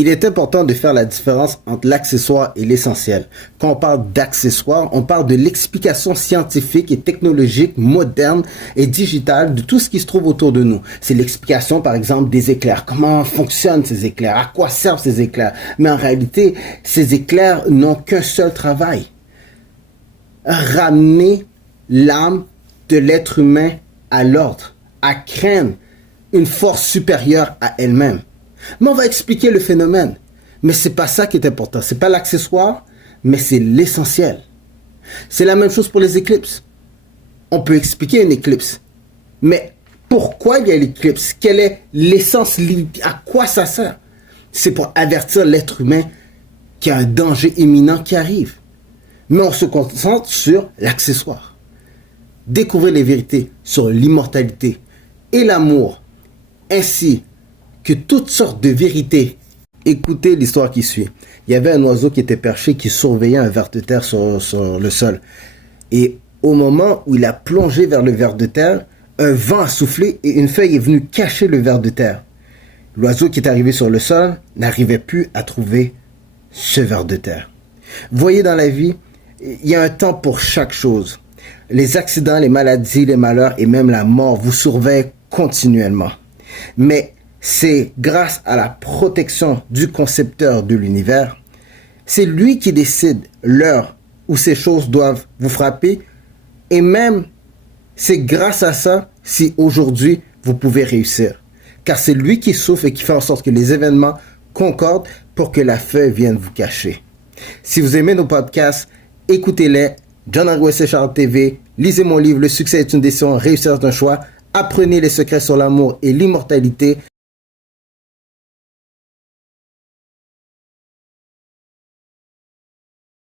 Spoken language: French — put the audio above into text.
Il est important de faire la différence entre l'accessoire et l'essentiel. Quand on parle d'accessoire, on parle de l'explication scientifique et technologique, moderne et digitale de tout ce qui se trouve autour de nous. C'est l'explication, par exemple, des éclairs. Comment fonctionnent ces éclairs? À quoi servent ces éclairs? Mais en réalité, ces éclairs n'ont qu'un seul travail. Ramener l'âme de l'être humain à l'ordre, à craindre une force supérieure à elle-même. Mais on va expliquer le phénomène. Mais c'est pas ça qui est important. C'est pas l'accessoire, mais c'est l'essentiel. C'est la même chose pour les éclipses. On peut expliquer une éclipse. Mais pourquoi il y a l'éclipse? Quelle est l'essence? À quoi ça sert? C'est pour avertir l'être humain qu'il y a un danger imminent qui arrive. Mais on se concentre sur l'accessoire. Découvrir les vérités sur l'immortalité et l'amour, ainsi que toutes sortes de vérités. Écoutez l'histoire qui suit. Il y avait un oiseau qui était perché, qui surveillait un ver de terre sur le sol. Et au moment où il a plongé vers le ver de terre, un vent a soufflé et une feuille est venue cacher le ver de terre. L'oiseau qui est arrivé sur le sol n'arrivait plus à trouver ce ver de terre. Voyez, dans la vie, il y a un temps pour chaque chose. Les accidents, les maladies, les malheurs et même la mort vous surveillent continuellement. Mais c'est grâce à la protection du concepteur de l'univers. C'est lui qui décide l'heure où ces choses doivent vous frapper. Et même, c'est grâce à ça si aujourd'hui vous pouvez réussir. Car c'est lui qui souffle et qui fait en sorte que les événements concordent pour que la feuille vienne vous cacher. Si vous aimez nos podcasts, écoutez-les. John Henry Wesley Charles TV. Lisez mon livre Le succès est une décision, réussir est un choix. Apprenez les secrets sur l'amour et l'immortalité.